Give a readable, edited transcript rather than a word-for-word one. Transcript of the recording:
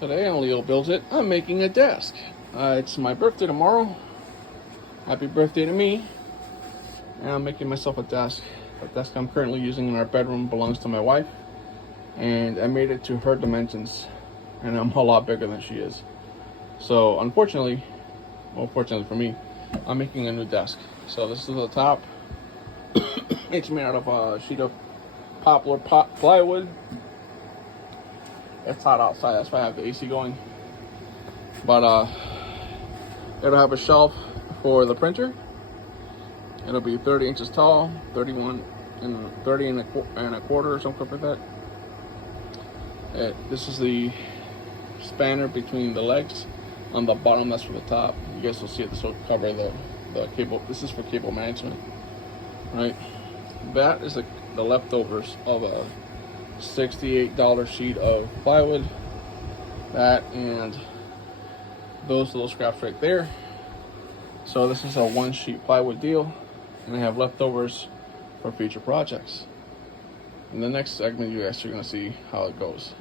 Today on Leo Builds It, I'm making a desk. It's my birthday tomorrow. Happy birthday to me. And I'm making myself a desk. The desk I'm currently using in our bedroom belongs to my wife. And I made it to her dimensions. And I'm a lot bigger than she is. So unfortunately, well, fortunately for me, I'm making a new desk. So this is the top. It's made out of a sheet of Poplar plywood. It's hot outside, that's why I have the AC going. But it'll have a shelf for the printer. It'll be 30 inches tall, 31 and 30 and a quarter or something like that. This is the spanner between the legs. On the bottom, that's for the top. You guys will see it. This will cover the cable. This is for cable management, right? That is the leftovers of a $68 sheet of plywood. That and those little scraps right there. So this is a one sheet plywood deal, and I have leftovers for future projects. In the next segment, you guys are going to see how it goes.